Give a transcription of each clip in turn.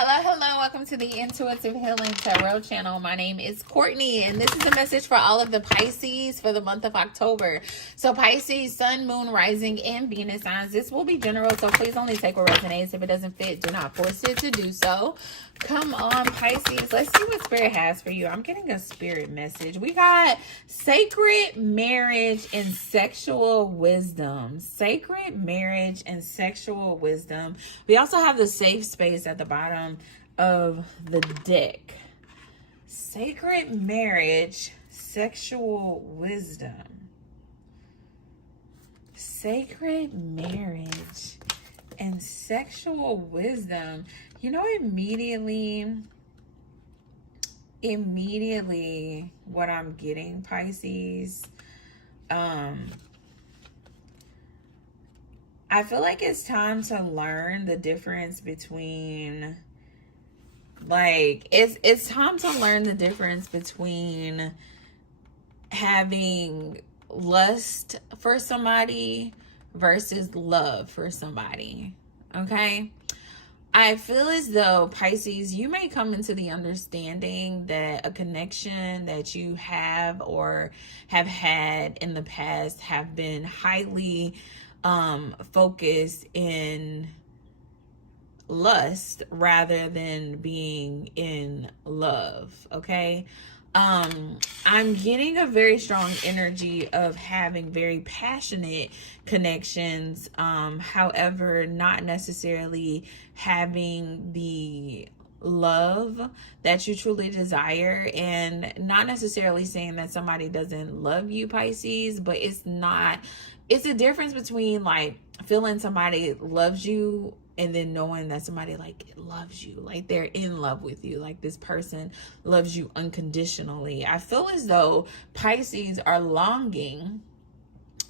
Hello, welcome to the Intuitive Healing Tarot channel. My name is Courtney, and this is a message for all of the Pisces for the month of October. So Pisces, Sun, Moon, Rising, and Venus signs. This will be general, so please only take what resonates. If it doesn't fit, do not force it to do so. Come on, Pisces. Let's see what Spirit has for you. I'm getting a Spirit message. We got sacred marriage and sexual wisdom. Sacred marriage and sexual wisdom. We also have the safe space at the bottom of the deck. Sacred marriage, sexual wisdom. Sacred marriage and sexual wisdom. You know, immediately what I'm getting, Pisces, I feel like it's time to learn the difference between, like, it's time to learn the difference between having lust for somebody versus love for somebody, okay? I feel as though, Pisces, you may come into the understanding that a connection that you have or have had in the past have been highly focused in lust rather than being in love, okay? I'm getting a very strong energy of having very passionate connections, however, not necessarily having the love that you truly desire, and not necessarily saying that somebody doesn't love you, Pisces, but it's a difference between like feeling somebody loves you and then knowing that somebody like loves you, like they're in love with you, like this person loves you unconditionally. I feel as though Pisces are longing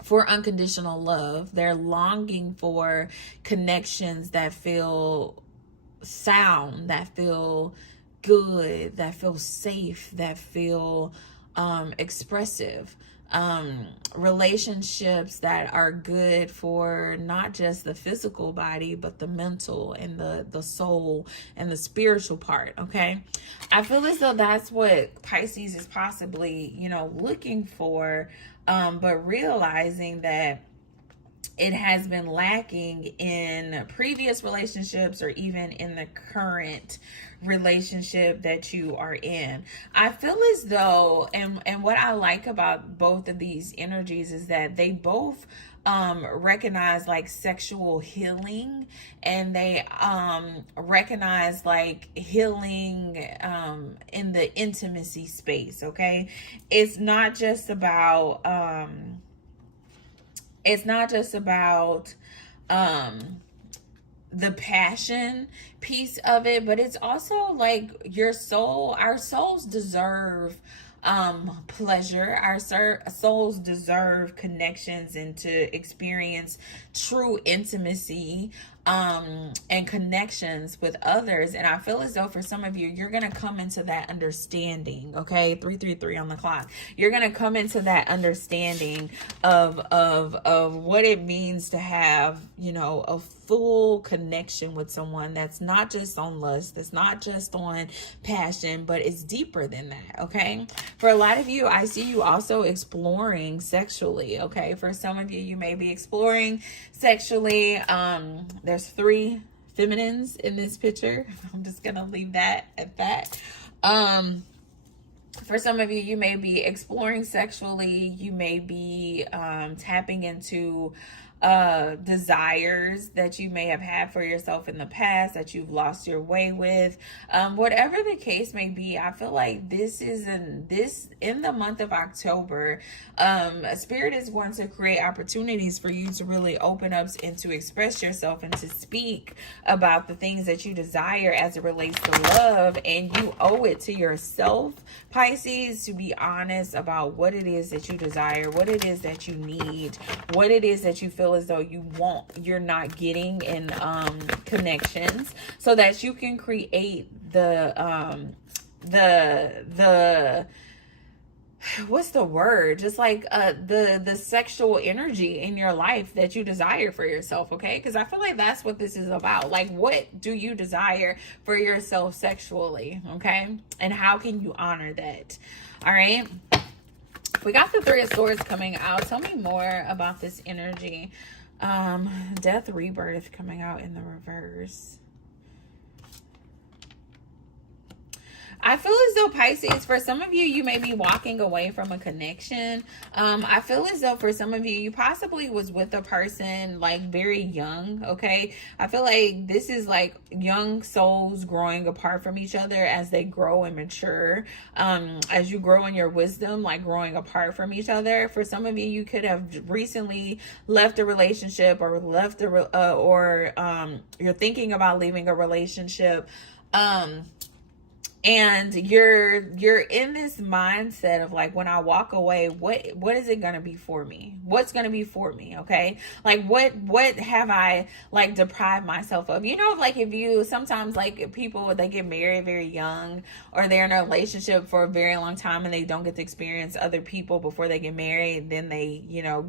for unconditional love. They're longing for connections that feel sound, that feel good, that feel safe, that feel expressive. Relationships that are good for not just the physical body, but the mental and the soul and the spiritual part, okay? I feel as though that's what Pisces is possibly, looking for, but realizing that it has been lacking in previous relationships or even in the current relationship that you are in. I feel as though, and what I like about both of these energies is that they both recognize like sexual healing, and they recognize like healing in the intimacy space, okay? It's not just about the passion piece of it, but it's also like our souls deserve pleasure. Our souls deserve connections and to experience true intimacy and connections with others. And I feel as though for some of you, you're going to come into that understanding, okay? 333 on the clock. You're going to come into that understanding of what it means to have, a full connection with someone that's not just on lust, that's not just on passion, but it's deeper than that, okay? For a lot of you, I see you also exploring sexually, okay? For some of you, you may be exploring sexually. There's 3 feminines in this picture. I'm just gonna leave that at that. For some of you, you may be exploring sexually. You may be tapping into desires that you may have had for yourself in the past that you've lost your way with. Whatever the case may be, I feel like this in the month of October, Spirit is going to create opportunities for you to really open up and to express yourself and to speak about the things that you desire as it relates to love. And you owe it to yourself, Pisces, to be honest about what it is that you desire, what it is that you need, what it is that you feel as though you're not getting in connections, so that you can create the what's the word? Just like the sexual energy in your life that you desire for yourself, okay? Because I feel like that's what this is about. Like, what do you desire for yourself sexually, okay? And how can you honor that? All right. We got the Three of Swords coming out. Tell me more about this energy. Death, rebirth coming out in the reverse. I feel as though, Pisces, for some of you, you may be walking away from a connection. I feel as though for some of you, you possibly was with a person like very young, okay? I feel like this is like young souls growing apart from each other as they grow and mature. As you grow in your wisdom, like growing apart from each other. For some of you, you could have recently left a relationship or left you're thinking about leaving a relationship. And you're in this mindset of like, when I walk away, what is it going to be for me? What's going to be for me? Okay. Like what have I like deprived myself of? You know, like if you sometimes like people, they get married very young or they're in a relationship for a very long time and they don't get to experience other people before they get married. Then they, you know,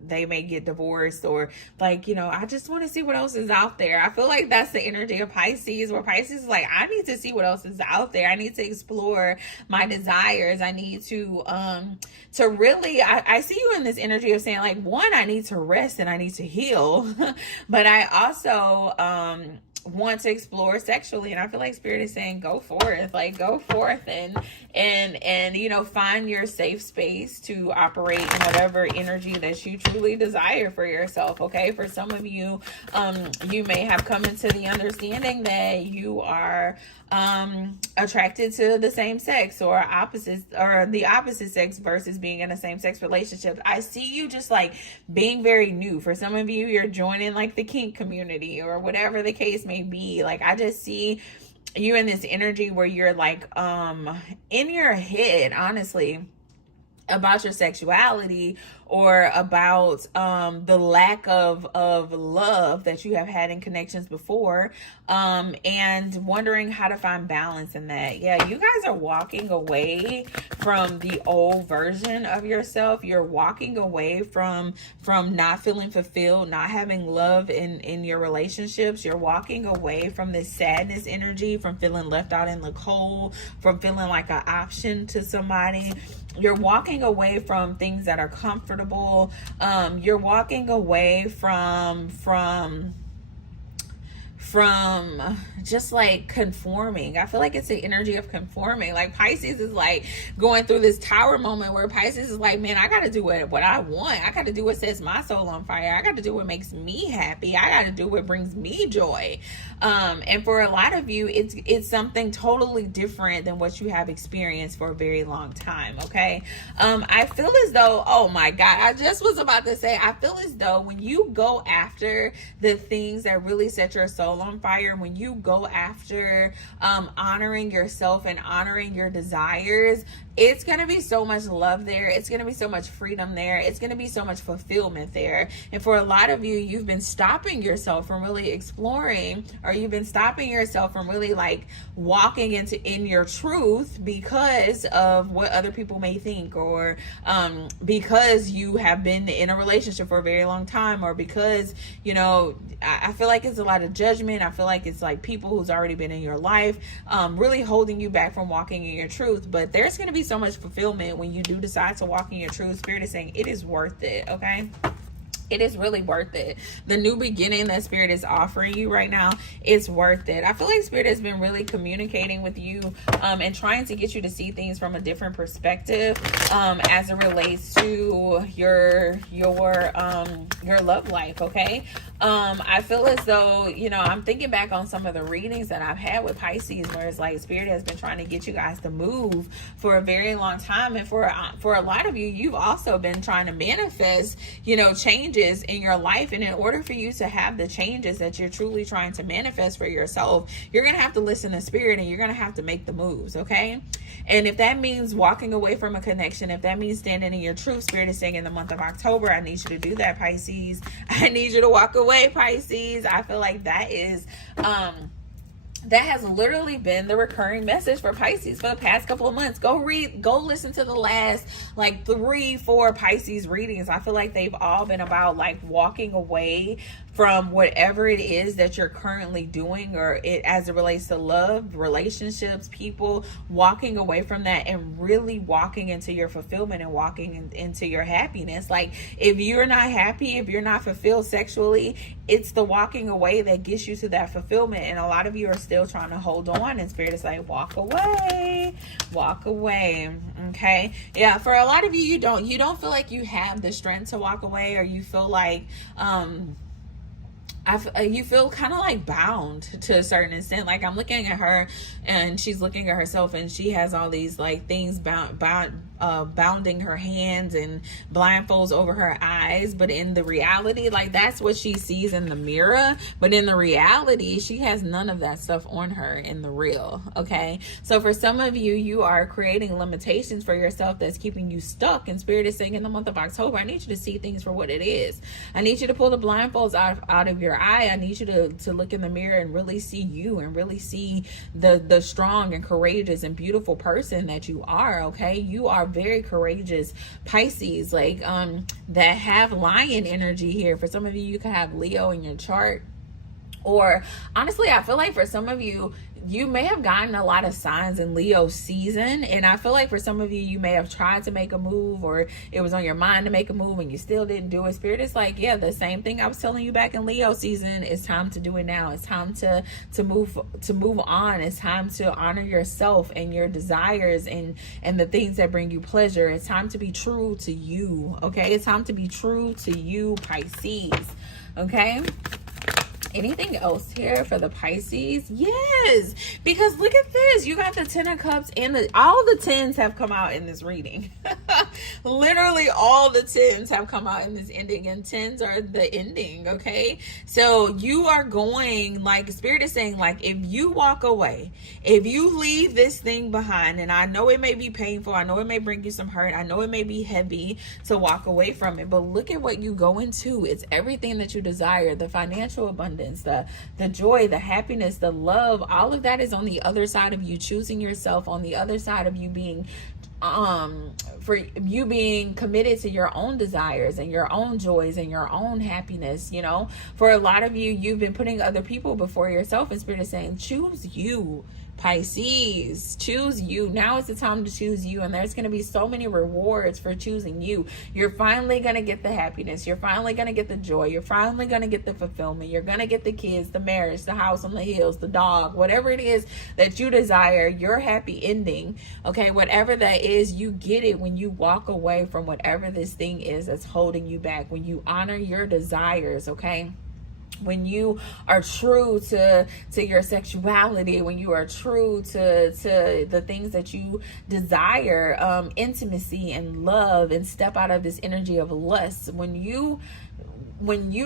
they may get divorced or like, you know, I just want to see what else is out there. I feel like that's the energy of Pisces, where Pisces is like, I need to see what else is out there. I need to explore my desires. I need to really, I see you in this energy of saying like, one, I need to rest and I need to heal. But I also, want to explore sexually, and I feel like Spirit is saying go forth, like go forth and you know, find your safe space to operate in whatever energy that you truly desire for yourself. Okay, for some of you, you may have come into the understanding that you are attracted to the same sex or opposites, or the opposite sex versus being in a same sex relationship. I see you just like being very new. For some of you, you're joining like the kink community or whatever the case may be. Like, I just see you in this energy where you're like in your head, honestly, about your sexuality or about the lack of love that you have had in connections before, and wondering how to find balance in that. Yeah, you guys are walking away from the old version of yourself. You're walking away from not feeling fulfilled, not having love in your relationships. You're walking away from this sadness energy, from feeling left out in the cold, from feeling like an option to somebody. You're walking away from things that are comfortable. You're walking away from just like conforming. I feel like it's the energy of conforming. Like Pisces is like going through this tower moment where Pisces is like, man, I got to do what I want. I got to do what sets my soul on fire. I got to do what makes me happy. I got to do what brings me joy. And for a lot of you, it's something totally different than what you have experienced for a very long time. Okay. I feel as though, oh my God, I just was about to say, I feel as though when you go after the things that really set your soul on fire, when you go after honoring yourself and honoring your desires, it's going to be so much love there. It's going to be so much freedom there. It's going to be so much fulfillment there. And for a lot of you, you've been stopping yourself from really exploring, or you've been stopping yourself from really like walking in your truth because of what other people may think, or because you have been in a relationship for a very long time, or because, you know, I feel like it's a lot of judgment. I feel like it's like people who's already been in your life really holding you back from walking in your truth. But there's going to be so much fulfillment when you do decide to walk in your truth. Spirit is saying it is worth it. Okay. It is really worth it. The new beginning that Spirit is offering you right now, it's worth it. I feel like Spirit has been really communicating with you and trying to get you to see things from a different perspective as it relates to your love life. Okay. I feel as though, you know, I'm thinking back on some of the readings that I've had with Pisces, where it's like Spirit has been trying to get you guys to move for a very long time. And for a lot of you, you've also been trying to manifest, you know, changes in your life. And in order for you to have the changes that you're truly trying to manifest for yourself, you're going to have to listen to Spirit, and you're going to have to make the moves. Okay. And if that means walking away from a connection, if that means standing in your truth, Spirit is saying in the month of October, I need you to do that, Pisces. I need you to walk away, Pisces. I feel like that is that has literally been the recurring message for Pisces for the past couple of months. Go listen to the last like 3-4 Pisces readings. I feel like they've all been about like walking away from whatever it is that you're currently doing, or it as it relates to love, relationships, people, walking away from that and really walking into your fulfillment and walking into your happiness. Like if you're not happy, if you're not fulfilled sexually, it's the walking away that gets you to that fulfillment. And a lot of you are still trying to hold on, and Spirit is like, walk away. Okay. Yeah, for a lot of you, you don't feel like you have the strength to walk away, or you feel like you feel kind of like bound to a certain extent. Like I'm looking at her and she's looking at herself, and she has all these like things bounding her hands and blindfolds over her eyes. But in the reality, like that's what she sees in the mirror. But in the reality, she has none of that stuff on her in the real. Okay. So for some of you, you are creating limitations for yourself that's keeping you stuck. And Spirit is saying in the month of October, I need you to see things for what it is. I need you to pull the blindfolds out of your eye. I need you to look in the mirror and really see you, and really see the strong and courageous and beautiful person that you are. Okay. You are very courageous Pisces, like that have lion energy here. For some of you, you could have Leo in your chart. Or honestly, I feel like for some of you, you may have gotten a lot of signs in Leo season. And I feel like for some of you, you may have tried to make a move, or it was on your mind to make a move and you still didn't do it. Spirit is like, yeah, the same thing I was telling you back in Leo season. It's time to do it now. It's time to move on. It's time to honor yourself and your desires and the things that bring you pleasure. It's time to be true to you. Okay. It's time to be true to you, Pisces. Okay. Anything else here for the Pisces? Yes, because look at this. You got the 10 of Cups, and all the 10s have come out in this reading. Literally all the 10s have come out in this ending, and 10s are the ending. Okay, so you are going, like Spirit is saying, like if you walk away, if you leave this thing behind, and I know it may be painful, I know it may bring you some hurt, I know it may be heavy to walk away from it, but look at what you go into. It's everything that you desire, the financial abundance, the joy, the happiness, the love, all of that is on the other side of you choosing yourself, on the other side of you being for you being committed to your own desires and your own joys and your own happiness. You know, for a lot of you, you've been putting other people before yourself, and Spirit is saying, choose you, Pisces. Choose you. Now is the time to choose you, and there's going to be so many rewards for choosing you. You're finally going to get the happiness. You're finally going to get the joy. You're finally going to get the fulfillment. You're going to get the kids, the marriage, the house on the hills, the dog, whatever it is that you desire, your happy ending. Okay, whatever that is, you get it when you walk away from whatever this thing is that's holding you back, when you honor your desires. Okay, when you are true to your sexuality, when you are true to the things that you desire, intimacy and love, and step out of this energy of lust, when you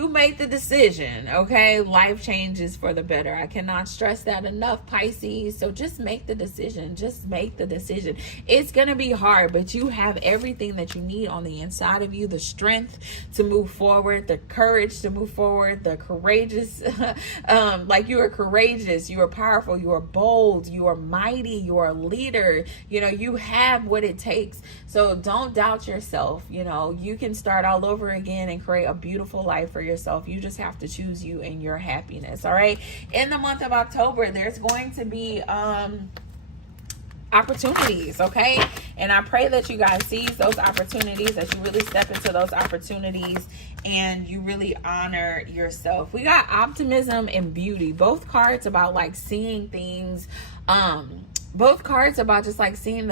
make the decision, okay, life changes for the better. I cannot stress that enough, Pisces. So just make the decision. Just make the decision. It's going to be hard, but you have everything that you need on the inside of you, the strength to move forward, the courage to move forward, the courageous, like you are courageous, you are powerful, you are bold, you are mighty, you are a leader. You know, you have what it takes. So don't doubt yourself. You know, you can start all over again and create a beautiful life for yourself. You just have to choose you and your happiness. All right. In the month of October, there's going to be opportunities. Okay. And I pray that you guys seize those opportunities, that you really step into those opportunities and you really honor yourself. We got optimism and beauty. Both cards about like seeing things. Both cards about just like seeing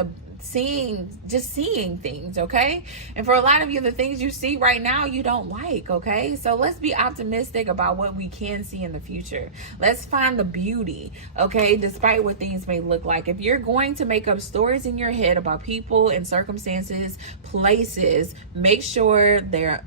things. Okay. And for a lot of you, the things you see right now, you don't like. Okay. So let's be optimistic about what we can see in the future. Let's find the beauty. Okay. Despite what things may look like. If you're going to make up stories in your head about people and circumstances, places, make sure they're,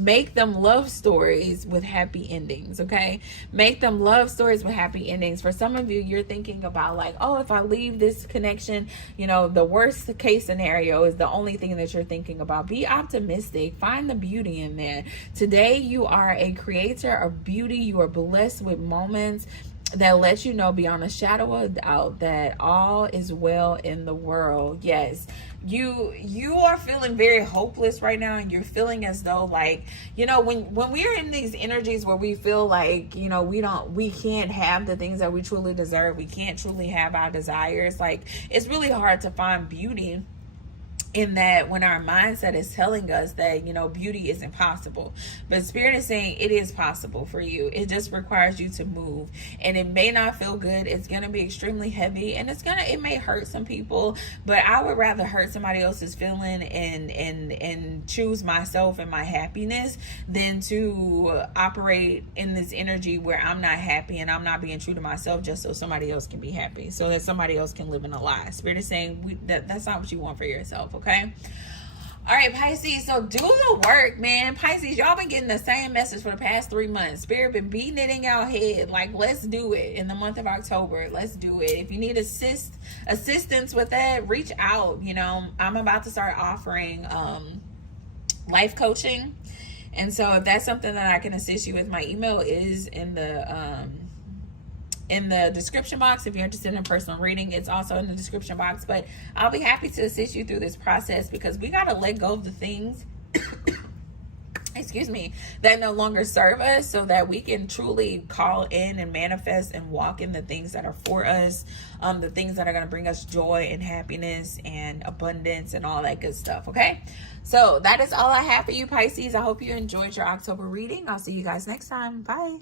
make them love stories with happy endings. Okay. Make them love stories with happy endings. For some of you, you're thinking about like, oh, if I leave this connection, you know, the worst case scenario is the only thing that you're thinking about. Be optimistic. Find the beauty in there. Today, you are a creator of beauty. You are blessed with moments that lets you know beyond a shadow of a doubt that all is well in the world. Yes, you are feeling very hopeless right now, and you're feeling as though, like, you know, when we're in these energies where we feel like, you know, we can't have the things that we truly deserve, we can't truly have our desires, like, it's really hard to find beauty in that when our mindset is telling us that, you know, beauty is impossible. But Spirit is saying it is possible for you. It just requires you to move, and it may not feel good. It's going to be extremely heavy, and it may hurt some people, but I would rather hurt somebody else's feeling and choose myself and my happiness than to operate in this energy where I'm not happy and I'm not being true to myself just so somebody else can be happy, so that somebody else can live in a lie. Spirit is saying that's not what you want for yourself. Okay. All right, Pisces. So do the work, man. Pisces, y'all been getting the same message for the past 3 months. Spirit been beating it in y'all head. Like, let's do it in the month of October. Let's do it. If you need assistance with that, reach out. You know, I'm about to start offering life coaching. And so if that's something that I can assist you with, my email is in the description box. If you're interested in a personal reading, it's also in the description box. But I'll be happy to assist you through this process, because we got to let go of the things excuse me, that no longer serve us, so that we can truly call in and manifest and walk in the things that are for us, the things that are going to bring us joy and happiness and abundance and all that good stuff. Okay, so that is all I have for you, Pisces. I hope you enjoyed your October reading. I'll see you guys next time. Bye.